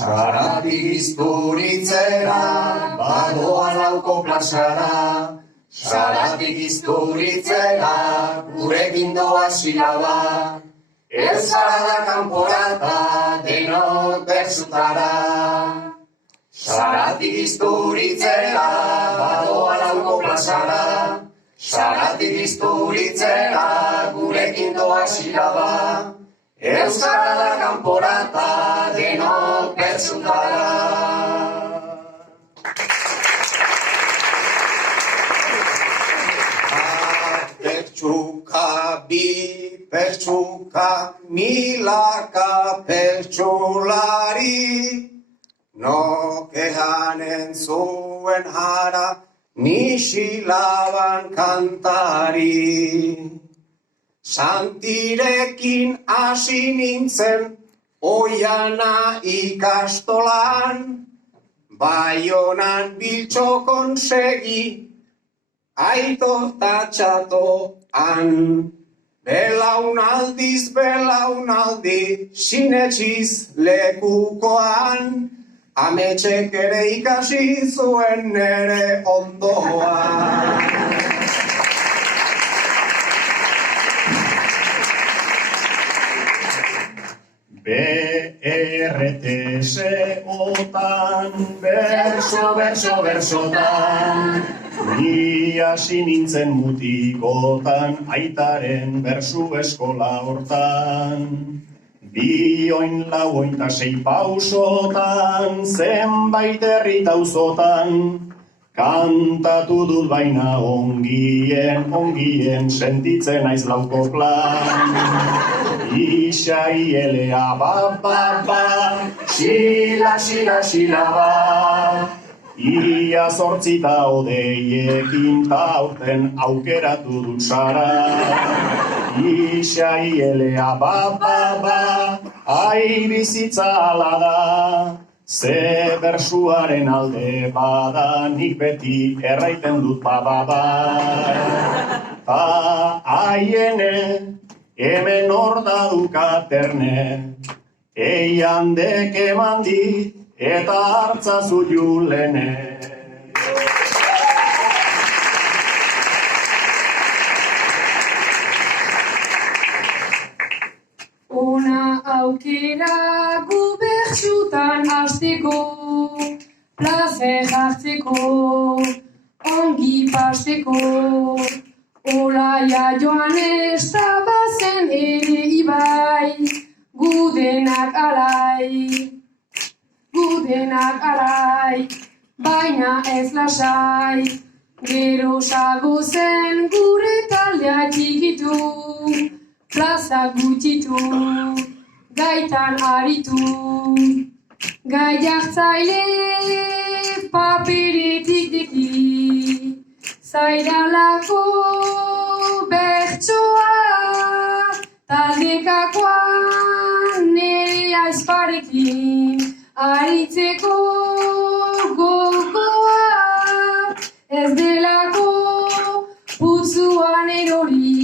Saratik izturitzera, badoa lauko plazara. Saratik izturitzera, gurekin doa silaba. Ez gara da kanporata, denok bertzutara. Saratik izturitzera, badoa lauko plazara. Saratik izturitzera, gurekin doa silaba. Ez gara da kanporata, denok bertzutara. Pertsuka, bi pertsuka, milaka pertsolari. Nokehanen zuen jara, nisilaban kantari. Santirekin hasi nintzen, oiana ikastolan, Baionan biltxokon segi, aito eta txatoan. Belaunaldiz belaunaldi, sinetxiz lekukoan, ametxek ere ikasi zuen nere ondoan. BRTS-otan, bersotan, ni hasi nintzen mutikotan, aitaren bersu eskola hortan. 2, 4, 6 pausotan, zenbait herritauzotan, kantatu dut baina ongien, sentitzen naiz lauko plan. Isai elea ba, xila ba. Ia 8 odeiekin ta aurten aukeratu dut sara. Isai elea ba, ai bizitza ala da. Ze bersuaren alde bada, nik beti erraiten dut ba. Ta aiene, hemen hor da dukaterne, eiandek eman dit, eta hartzazu julene. Ona aukera gu bertsutan hasteko, plazer hartzeko, ongi pasteko. Olaia joan ez da bazen ere ibai, gudenak alai, baina ez lasai. Gerosago zen gure taldea txikitu, plaza gutxitu, gaitan aritu. Gai jartzaile paperetik deki, zairalako bertsoa, taldekakoan nire aizparekin, aritzeko gogoa, ez delako putzuan erori,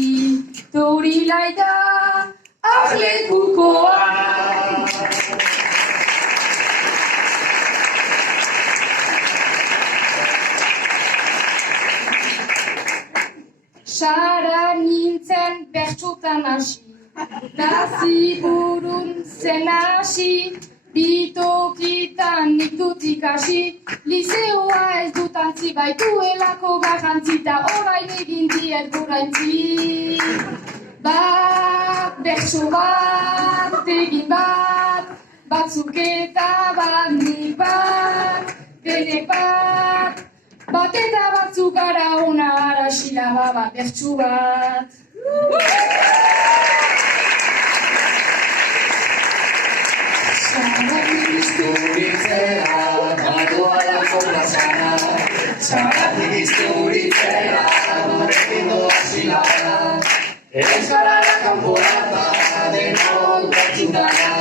torilaita ahlekukoa. Sara nintzen bertsutan hasi, da ziburun zen hasi, bitokitan nik dut ikasi, lizeoa ez dut antzi baituelako garrantzita, orain egin diet guraintzi. Bat, bertso bat, egin bat, batzuk eta bat, nik bat, denek bat. Bat eta batzuk gara ona, ara silaba bat, bertsu bat. Saratik izturitzera, badoa lauko plazara. Saratik izturitzera, gurekin doa silaba. Ez gara da kanporata, denok bertzutara.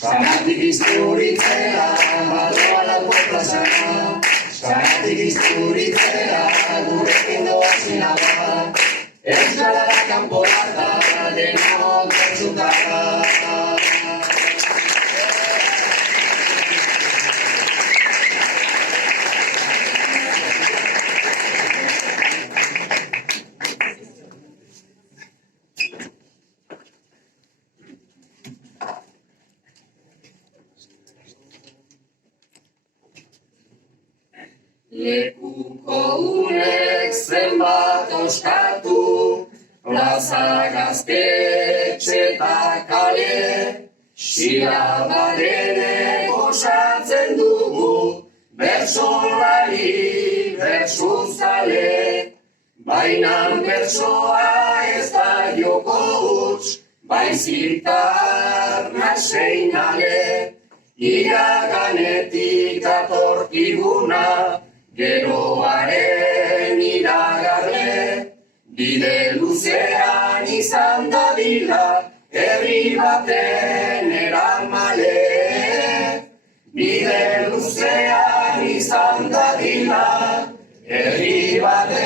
Saratik izturitzera, badoa lauko plazara. Saratik izturitzera, gurekin doa silaba. Ez gara da kanporata, denok bertzutara. lekuko unek zenbat oskatu, plaza gaztetxe eta kale, Silabadene gozatzen dugu, bertsolari, bertsuzale, baina bertsoa ez da joko huts, baizik arna seinale, iraganetik datorkiguna, geroaren iragarle, bide luzean izan dadila, herri baten eramale, bide luzean izan dadila, herri baten